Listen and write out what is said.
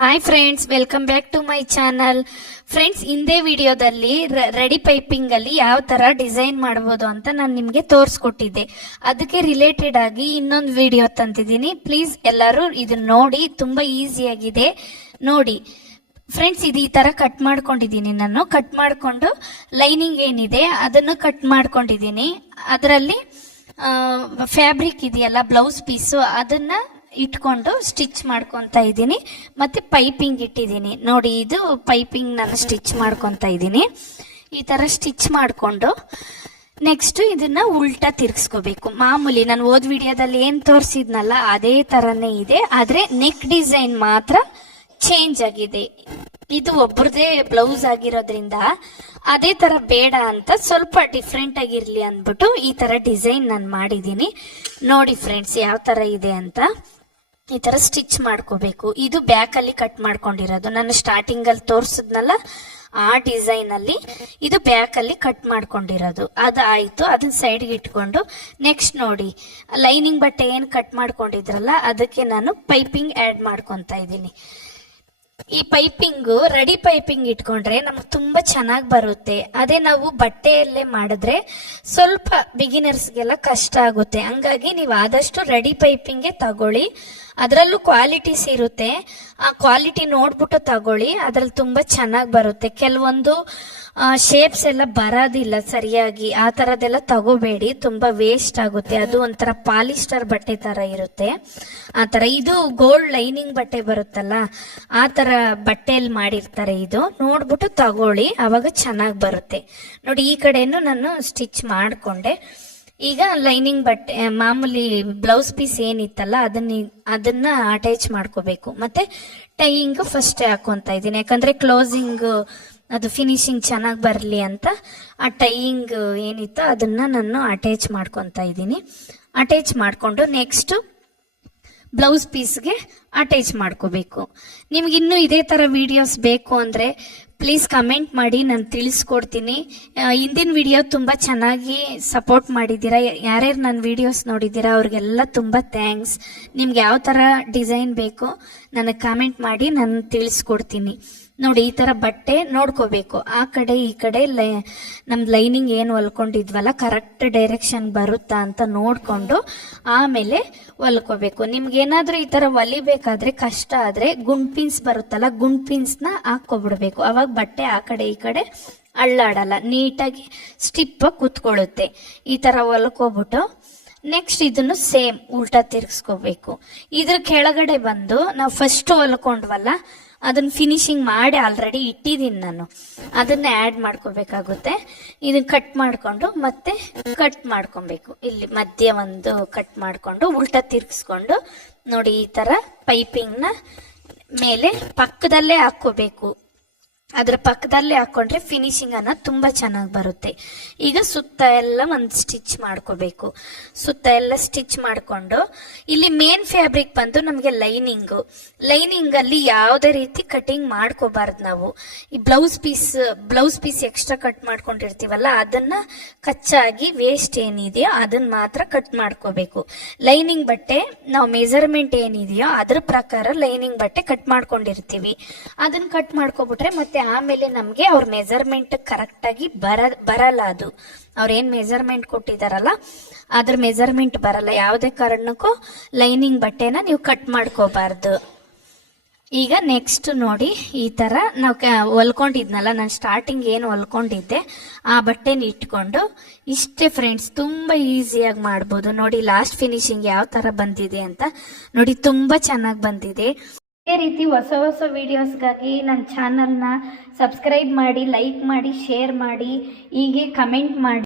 Hi friends, welcome back to my channel. Friends, ಹಿಂದೆ ವಿಡಿಯೋದಲ್ಲಿ ready piping ಅಲ್ಲಿ ಯಾವ ತರ ಡಿಸೈನ್ ಮಾಡಬಹುದು ಅಂತ ನಾನು ನಿಮಗೆ ತೋರಿಸ್ಕೊಟ್ಟಿದ್ದೆ. ಅದಕ್ಕೆ ರಿಲೇಟೆಡ್ ಆಗಿ ಇನ್ನೊಂದು ವಿಡಿಯೋ ತಂದಿದ್ದೀನಿ. ಪ್ಲೀಸ್ ಎಲ್ಲರೂ ಇದನ್ನ ನೋಡಿ, ತುಂಬಾ ಈಸಿ ಆಗಿದೆ ನೋಡಿ. ಫ್ರೆಂಡ್ಸ್, ಇದು ಈ ತರ ಕಟ್ ಮಾಡ್ಕೊಂಡಿದ್ದೀನಿ. ನಾನು ಕಟ್ ಮಾಡ್ಕೊಂಡು ಲೈನಿಂಗ್ ಏನಿದೆ ಅದನ್ನು ಕಟ್ ಮಾಡ್ಕೊಂಡಿದ್ದೀನಿ. ಅದರಲ್ಲಿ ಫ್ಯಾಬ್ರಿಕ್ ಇದೆಯಲ್ಲ, ಬ್ಲೌಸ್ ಪೀಸು, ಅದನ್ನ ಇಟ್ಕೊಂಡು ಸ್ಟಿಚ್ ಮಾಡ್ಕೊತಾ ಇದ್ದೀನಿ. ಮತ್ತೆ ಪೈಪಿಂಗ್ ಇಟ್ಟಿದ್ದೀನಿ ನೋಡಿ. ಇದು ಪೈಪಿಂಗ್ ನಾನು ಸ್ಟಿಚ್ ಮಾಡ್ಕೊತಾ ಇದ್ದೀನಿ. ಈ ತರ ಸ್ಟಿಚ್ ಮಾಡ್ಕೊಂಡು ನೆಕ್ಸ್ಟ್ ಇದನ್ನ ಉಲ್ಟಾ ತಿರ್ಗಿಸ್ಕೋಬೇಕು. ಮಾಮೂಲಿ ನಾನು ಓದ್ ವಿಡಿಯೋದಲ್ಲಿ ಏನ್ ತೋರಿಸಿದ್ನಲ್ಲ ಅದೇ ತರನೇ ಇದೆ, ಆದ್ರೆ ನೆಕ್ ಡಿಸೈನ್ ಮಾತ್ರ ಚೇಂಜ್ ಆಗಿದೆ. ಇದು ಒಬ್ಬರದೇ ಬ್ಲೌಸ್ ಆಗಿರೋದ್ರಿಂದ ಅದೇ ತರ ಬೇಡ ಅಂತ ಸ್ವಲ್ಪ ಡಿಫ್ರೆಂಟ್ ಆಗಿರ್ಲಿ ಅಂದ್ಬಿಟ್ಟು ಈ ತರ ಡಿಸೈನ್ ನಾನು ಮಾಡಿದ್ದೀನಿ. ನೋಡಿ ಫ್ರೆಂಡ್ಸ್, ಯಾವ ತರ ಇದೆ ಅಂತ. ಈ ತರ ಸ್ಟಿಚ್ ಮಾಡ್ಕೋಬೇಕು. ಇದು ಬ್ಯಾಕ್ ಅಲ್ಲಿ ಕಟ್ ಮಾಡ್ಕೊಂಡಿರೋದು. ನಾನು ಸ್ಟಾರ್ಟಿಂಗ್ ಅಲ್ಲಿ ತೋರಿಸಿದ್ನಲ್ಲ ಆ ಡಿಸೈನ್ ಅಲ್ಲಿ ಇದು ಬ್ಯಾಕ್ ಅಲ್ಲಿ ಕಟ್ ಮಾಡ್ಕೊಂಡಿರೋದು. ಅದಾಯ್ತು, ಅದನ್ನ ಸೈಡ್ಗೆ ಇಟ್ಕೊಂಡು ನೆಕ್ಸ್ಟ್ ನೋಡಿ, ಲೈನಿಂಗ್ ಬಟ್ಟೆ ಏನ್ ಕಟ್ ಮಾಡ್ಕೊಂಡಿದ್ರಲ್ಲ ಅದಕ್ಕೆ ನಾನು ಪೈಪಿಂಗ್ ಆಡ್ ಮಾಡ್ಕೊಂತ ಇದ್ದೀನಿ. ಈ ಪೈಪಿಂಗ್ ರೆಡಿ ಪೈಪಿಂಗ್ ಇಟ್ಕೊಂಡ್ರೆ ನಮ್ಗೆ ತುಂಬಾ ಚೆನ್ನಾಗಿ ಬರುತ್ತೆ. ಅದೇ ನಾವು ಬಟ್ಟೆಯಲ್ಲೇ ಮಾಡಿದ್ರೆ ಸ್ವಲ್ಪ ಬಿಗಿನರ್ಸ್ಗೆಲ್ಲ ಕಷ್ಟ ಆಗುತ್ತೆ. ಹಂಗಾಗಿ ನೀವು ಆದಷ್ಟು ರೆಡಿ ಪೈಪಿಂಗ್ಗೆ ತಗೊಳ್ಳಿ. ಅದರಲ್ಲೂ ಕ್ವಾಲಿಟೀಸ್ ಇರುತ್ತೆ, ಆ ಕ್ವಾಲಿಟಿ ನೋಡ್ಬಿಟ್ಟು ತಗೊಳ್ಳಿ. ಅದ್ರಲ್ಲಿ ತುಂಬಾ ಚೆನ್ನಾಗಿ ಬರುತ್ತೆ. ಕೆಲವೊಂದು ಶೇಪ್ಸ್ ಎಲ್ಲ ಬರೋದಿಲ್ಲ ಸರಿಯಾಗಿ, ಆ ತರದೆಲ್ಲ ತಗೋಬೇಡಿ, ತುಂಬಾ ವೇಸ್ಟ್ ಆಗುತ್ತೆ. ಅದು ಒಂಥರ ಪಾಲಿಸ್ಟರ್ ಬಟ್ಟೆ ತರ ಇರುತ್ತೆ ಆ ತರ. ಇದು ಗೋಲ್ಡ್ ಲೈನಿಂಗ್ ಬಟ್ಟೆ ಬರುತ್ತಲ್ಲ, ಆ ತರ ಬಟ್ಟೆಯಲ್ಲಿ ಮಾಡಿರ್ತಾರೆ. ಇದು ನೋಡ್ಬಿಟ್ಟು ತಗೊಳ್ಳಿ, ಅವಾಗ ಚೆನ್ನಾಗಿ ಬರುತ್ತೆ ನೋಡಿ. ಈ ಕಡೆನು ನಾನು ಸ್ಟಿಚ್ ಮಾಡ್ಕೊಂಡೆ. ಈಗ ಲೈನಿಂಗ್ ಬಟ್ಟೆ ಮಾಮೂಲಿ ಬ್ಲೌಸ್ ಪೀಸ್ ಏನಿತ್ತಲ್ಲ ಅದನ್ನ ಅಟ್ಯಾಚ್ ಮಾಡ್ಕೋಬೇಕು. ಮತ್ತೆ ಟೈಯಿಂಗ್ ಫಸ್ಟ್ ಹಾಕೊಂತ ಇದ್ದೀನಿ, ಯಾಕಂದ್ರೆ ಕ್ಲೋಸಿಂಗ್ ಅದು ಫಿನಿಶಿಂಗ್ ಚೆನ್ನಾಗಿ ಬರಲಿ ಅಂತ ಆ ಟೈಯಿಂಗ್ ಏನಿತ್ತು ಅದನ್ನ ನಾನು ಅಟ್ಯಾಚ್ ಮಾಡ್ಕೊತಾ ಇದ್ದೀನಿ. ಅಟ್ಯಾಚ್ ಮಾಡ್ಕೊಂಡು ನೆಕ್ಸ್ಟ್ ಬ್ಲೌಸ್ ಪೀಸ್ಗೆ ಅಟ್ಯಾಚ್ ಮಾಡ್ಕೋಬೇಕು. ನಿಮ್ಗೆ ಇನ್ನೂ ಇದೇ ತರ ವಿಡಿಯೋಸ್ ಬೇಕು ಅಂದ್ರೆ ಪ್ಲೀಸ್ ಕಮೆಂಟ್ ಮಾಡಿ, ನಾನು ತಿಳಿಸ್ಕೊಡ್ತೀನಿ. ಹಿಂದಿನ ವಿಡಿಯೋ ತುಂಬಾ ಚೆನ್ನಾಗಿ ಸಪೋರ್ಟ್ ಮಾಡಿದ್ದೀರಾ. ಯಾರ್ಯಾರು ನನ್ನ ವಿಡಿಯೋಸ್ ನೋಡಿದ್ದೀರಾ ಅವ್ರಿಗೆಲ್ಲ ತುಂಬಾ ಥ್ಯಾಂಕ್ಸ್. ನಿಮ್ಗೆ ಯಾವ ತರ ಡಿಸೈನ್ ಬೇಕು ನನಗೆ ಕಮೆಂಟ್ ಮಾಡಿ, ನಾನು ತಿಳಿಸ್ಕೊಡ್ತೀನಿ. ನೋಡಿ, ಈ ತರ ಬಟ್ಟೆ ನೋಡ್ಕೋಬೇಕು. ಆ ಕಡೆ ಈ ಕಡೆ ನಮ್ದು ಲೈನಿಂಗ್ ಏನು ಹೊಲ್ಕೊಂಡಿದ್ವಲ್ಲ ಕರೆಕ್ಟ್ ಡೈರೆಕ್ಷನ್ ಬರುತ್ತಾ ಅಂತ ನೋಡ್ಕೊಂಡು ಆಮೇಲೆ ಹೊಲ್ಕೋಬೇಕು. ನಿಮ್ಗೆ ಏನಾದ್ರೂ ಈ ತರ ಹೊಲಿಬೇಕಾದ್ರೆ ಕಷ್ಟ ಆದ್ರೆ ಗುಂಡ್ ಪಿನ್ಸ್ ಬರುತ್ತಲ್ಲ, ಗುಂಡ್ ಪಿನ್ಸ್ ನ ಹಾಕೋಬಿಡ್ಬೇಕು. ಅವಾಗ ಬಟ್ಟೆ ಆ ಕಡೆ ಈ ಕಡೆ ಅಳ್ಳಾಡಲ್ಲ, ನೀಟಾಗಿ ಸ್ಟಿಪ್ ಕುತ್ಕೊಳ್ಳುತ್ತೆ. ಈ ತರ ಹೊಲ್ಕೋಬಿಟ್ಟು ನೆಕ್ಸ್ಟ್ ಇದನ್ನು ಸೇಮ್ ಉಲ್ಟಾ ತಿರ್ಗಿಸ್ಕೋಬೇಕು. ಇದ್ರ ಕೆಳಗಡೆ ಬಂದು ನಾವು ಫಸ್ಟ್ ಹೊಲ್ಕೊಂಡ್ವಲ್ಲ ಅದನ್ನ ಫಿನಿಶಿಂಗ್ ಮಾಡಿ ಆಲ್ರೆಡಿ ಇಟ್ಟಿದ್ದೀನಿ ನಾನು, ಅದನ್ನ ಆಡ್ ಮಾಡ್ಕೋಬೇಕಾಗುತ್ತೆ. ಇದನ್ನ ಕಟ್ ಮಾಡ್ಕೊಂಡು ಮತ್ತೆ ಕಟ್ ಮಾಡ್ಕೊಬೇಕು. ಇಲ್ಲಿ ಮಧ್ಯ ಒಂದು ಕಟ್ ಮಾಡ್ಕೊಂಡು ಉಲ್ಟಾ ತಿರ್ಗಿಸ್ಕೊಂಡು ನೋಡಿ, ಈ ತರ ಪೈಪಿಂಗ್ ನ ಮೇಲೆ ಪಕ್ಕದಲ್ಲೇ ಹಾಕೋಬೇಕು. ಅದ್ರ ಪಕ್ಕದಲ್ಲೇ ಹಾಕೊಂಡ್ರೆ ಫಿನಿಶಿಂಗ್ ಅನ್ನೋದು ತುಂಬಾ ಚೆನ್ನಾಗಿ ಬರುತ್ತೆ. ಈಗ ಸುತ್ತ ಎಲ್ಲ ಒಂದು ಸ್ಟಿಚ್ ಮಾಡ್ಕೋಬೇಕು. ಸುತ್ತ ಎಲ್ಲ ಸ್ಟಿಚ್ ಮಾಡ್ಕೊಂಡು ಇಲ್ಲಿ ಮೇನ್ ಫ್ಯಾಬ್ರಿಕ್ ಬಂದು ನಮಗೆ ಲೈನಿಂಗ್ ಅಲ್ಲಿ ಯಾವುದೇ ರೀತಿ ಕಟಿಂಗ್ ಮಾಡ್ಕೋಬಾರ್ದು ನಾವು. ಈ ಬ್ಲೌಸ್ ಪೀಸ್ ಎಕ್ಸ್ಟ್ರಾ ಕಟ್ ಮಾಡ್ಕೊಂಡಿರ್ತೀವಲ್ಲ ಅದನ್ನ ಕಚ್ಚಾಗಿ ವೇಸ್ಟ್ ಏನಿದೆಯೋ ಅದನ್ನ ಮಾತ್ರ ಕಟ್ ಮಾಡ್ಕೋಬೇಕು. ಲೈನಿಂಗ್ ಬಟ್ಟೆ ನಾವು ಮೆಜರ್ಮೆಂಟ್ ಏನಿದೆಯೋ ಅದ್ರ ಪ್ರಕಾರ ಲೈನಿಂಗ್ ಬಟ್ಟೆ ಕಟ್ ಮಾಡ್ಕೊಂಡಿರ್ತೀವಿ. ಅದನ್ನ ಕಟ್ ಮಾಡ್ಕೊಬಿಟ್ರೆ ಮತ್ತೆ ಆಮೇಲೆ ನಮ್ಗೆ ಅವ್ರ ಮೆಜರ್ಮೆಂಟ್ ಕರೆಕ್ಟ್ ಆಗಿ ಬರಲ್ಲ. ಅದು ಅವ್ರೇನ್ ಮೆಜರ್ಮೆಂಟ್ ಕೊಟ್ಟಿದಾರಲ್ಲ ಅದ್ರ ಮೆಜರ್ಮೆಂಟ್ ಬರಲ್ಲ. ಯಾವುದೇ ಕಾರಣಕ್ಕೂ ಲೈನಿಂಗ್ ಬಟ್ಟೆನ ನೀವು ಕಟ್ ಮಾಡ್ಕೋಬಾರ್ದು. ಈಗ ನೆಕ್ಸ್ಟ್ ನೋಡಿ, ಈ ತರ ನಾವು ಹೊಲ್ಕೊಂಡಿದ್ನಲ್ಲ, ನಾನು ಸ್ಟಾರ್ಟಿಂಗ್ ಏನು ಹೊಲ್ಕೊಂಡಿದ್ದೆ ಆ ಬಟ್ಟೆನ ಇಟ್ಕೊಂಡು ಇಷ್ಟೇ ಫ್ರೆಂಡ್ಸ್, ತುಂಬಾ ಈಸಿಯಾಗಿ ಮಾಡ್ಬೋದು. ನೋಡಿ ಲಾಸ್ಟ್ ಫಿನಿಶಿಂಗ್ ಯಾವ ತರ ಬಂದಿದೆ ಅಂತ ನೋಡಿ, ತುಂಬಾ ಚೆನ್ನಾಗಿ ಬಂದಿದೆ. ಇದೇ ರೀತಿ ಹೊಸ ಹೊಸ ವಿಡಿಯೋಸ್ಗಾಗಿ ನನ್ನ ಚಾನಲ್ನ ಸಬ್ಸ್ಕ್ರೈಬ್ ಮಾಡಿ, ಲೈಕ್ ಮಾಡಿ, ಶೇರ್ ಮಾಡಿ, ಹೀಗೆ ಕಮೆಂಟ್ ಮಾಡಿ.